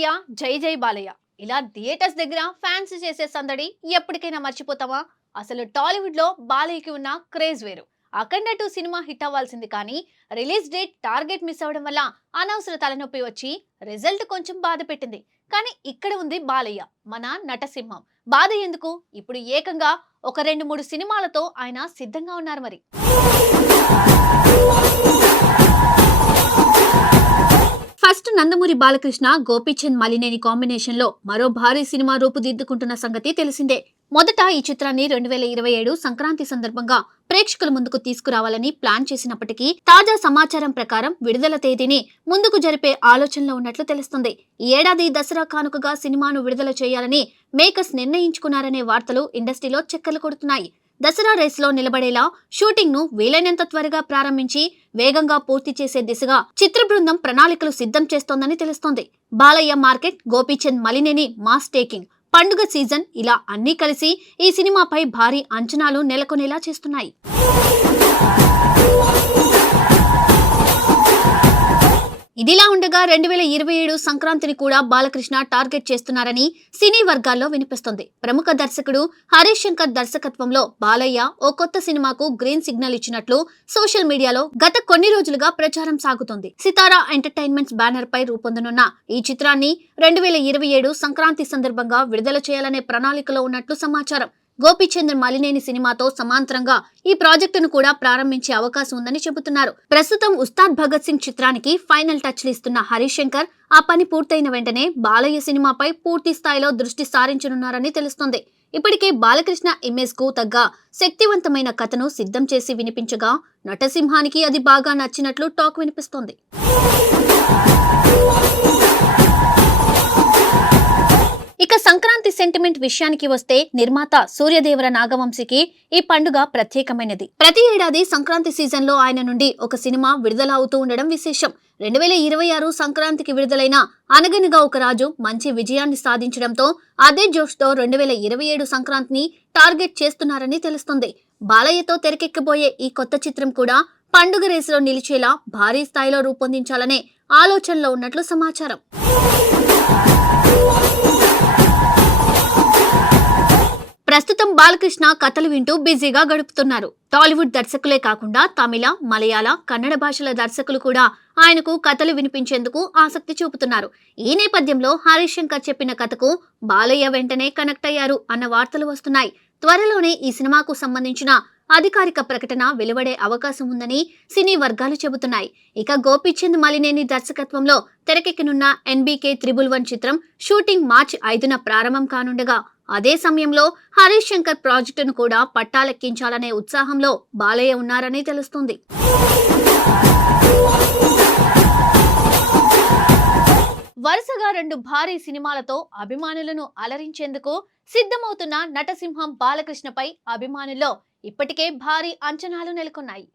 బాలయ్య జై జై బాలయ్య ఇలా థియేటర్స్ దగ్గర ఫ్యాన్స్ చేసే సందడి ఎప్పటికైనా మర్చిపోతావా? అసలు టాలీవుడ్ లో బాలయ్యకి ఉన్న క్రేజ్ వేరు. అఖండ 2 సినిమా హిట్ అవ్వాల్సింది కానీ రిలీజ్ డేట్ టార్గెట్ మిస్ అవ్వడం వల్ల అనవసర తలనొప్పి వచ్చి రిజల్ట్ కొంచెం బాధ పెట్టింది. కానీ ఇక్కడ ఉంది బాలయ్య, మన నటసింహం. బాధ ఎందుకు? ఇప్పుడు ఏకంగా ఒక 2-3 సినిమాలతో ఆయన సిద్ధంగా ఉన్నారు మరి. ఫస్ట్ నందమూరి బాలకృష్ణ గోపీచంద్ మలినేని కాంబినేషన్ లో మరో భారీ సినిమా రూపుదిద్దుకుంటున్న సంగతి తెలిసిందే. మొదట ఈ చిత్రాన్ని 2027 సంక్రాంతి సందర్భంగా ప్రేక్షకుల ముందుకు తీసుకురావాలని ప్లాన్ చేసినప్పటికీ తాజా సమాచారం ప్రకారం విడుదల తేదీని ముందుకు జరిపే ఆలోచనలో ఉన్నట్లు తెలుస్తుంది. ఈ ఏడాది దసరా కానుకగా సినిమాను విడుదల చేయాలని మేకర్స్ నిర్ణయించుకున్నారనే వార్తలు ఇండస్ట్రీలో చక్కర్లు కొడుతున్నాయి. దసరా రేస్ లో నిలబడేలా షూటింగ్ ను వీలైనంత త్వరగా ప్రారంభించి వేగంగా పూర్తి చేసే దిశగా చిత్ర బృందం ప్రణాళికలు సిద్ధం చేస్తోందని తెలుస్తోంది. Balayya market, Gopichand Malineni mass taking, పండుగ సీజన్ ఇలా అన్నీ కలిసి ఈ సినిమాపై భారీ అంచనాలు నెలకొనేలా చేస్తున్నాయి. ఇదిలా ఉండగా 2027 సంక్రాంతిని కూడా బాలకృష్ణ టార్గెట్ చేస్తున్నారని సినీ వర్గాల్లో వినిపిస్తుంది. ప్రముఖ దర్శకుడు హరీష్ శంకర్ దర్శకత్వంలో బాలయ్య ఓ కొత్త సినిమాకు గ్రీన్ సిగ్నల్ ఇచ్చినట్లు సోషల్ మీడియాలో గత కొన్ని రోజులుగా ప్రచారం సాగుతోంది. సితారా ఎంటర్టైన్మెంట్స్ బ్యానర్ పై రూపొందనున్న ఈ చిత్రాన్ని 2027 సంక్రాంతి సందర్భంగా విడుదల చేయాలనే ప్రణాళికలో ఉన్నట్లు సమాచారం. గోపీచంద్ మలినేని సినిమాతో సమాంతరంగా ఈ ప్రాజెక్టును కూడా ప్రారంభించే అవకాశం ఉందని చెబుతున్నారు. ప్రస్తుతం ఉస్తాద్ భగత్ సింగ్ చిత్రానికి ఫైనల్ టచ్లు ఇస్తున్న హరీష్ శంకర్ ఆ పని పూర్తయిన వెంటనే బాలయ్య సినిమాపై పూర్తి స్థాయిలో దృష్టి సారించనున్నారని తెలుస్తోంది. ఇప్పటికే బాలకృష్ణ ఇమేజ్ కు తగ్గ శక్తివంతమైన కథను సిద్ధం చేసి వినిపించగా నటసింహానికి అది బాగా నచ్చినట్లు టాక్ వినిపిస్తోంది. ఇక సంక్రాంతి సెంటిమెంట్ విషయానికి వస్తే నిర్మాత సూర్యదేవర నాగవంశీకి ఈ పండుగ ప్రత్యేకమైనది. ప్రతి ఏడాది సంక్రాంతి సీజన్ లో ఆయన నుండి ఒక సినిమా విడుదల అవుతూ ఉండడం విశేషం. 2026 సంక్రాంతికి విడుదలైన అనగనగా ఒక రాజు మంచి విజయాన్ని సాధించడంతో అదే జోష్ తో 2027 సంక్రాంతిని టార్గెట్ చేస్తున్నారని తెలుస్తుంది. బాలయ్యతో తెరకెక్కబోయే ఈ కొత్త చిత్రం కూడా పండుగ రేసులో నిలిచేలా భారీ స్థాయిలో రూపొందించాలనే ఆలోచనలో ఉన్నట్లు సమాచారం. ప్రస్తుతం బాలకృష్ణ కథలు వింటూ బిజీగా గడుపుతున్నారు. టాలీవుడ్ దర్శకులే కాకుండా తమిళ, మలయాళ, కన్నడ భాషల దర్శకులు కూడా ఆయనకు కథలు వినిపించేందుకు ఆసక్తి చూపుతున్నారు. ఈ నేపథ్యంలో హరీష్ శంకర్ చెప్పిన కథకు బాలయ్య వెంటనే కనెక్ట్ అయ్యారు అన్న వార్తలు వస్తున్నాయి. త్వరలోనే ఈ సినిమాకు సంబంధించిన అధికారిక ప్రకటన వెలువడే అవకాశం ఉందని సినీ వర్గాలు చెబుతున్నాయి. ఇక గోపీచంద్ మలినేని దర్శకత్వంలో తెరకెక్కనున్న NBK 111 చిత్రం షూటింగ్ మార్చి 5న ప్రారంభం కానుండగా అదే సమయంలో హరీష్ శంకర్ ప్రాజెక్టును కూడా పట్టాలెక్కించాలనే ఉత్సాహంలో బాలయ్య ఉన్నారని తెలుస్తుంది. వరుసగా 2 భారీ సినిమాలతో అభిమానులను అలరించేందుకు సిద్ధమవుతున్న నటసింహం బాలకృష్ణపై అభిమానుల్లో ఇప్పటికే భారీ అంచనాలు నెలకొన్నాయి.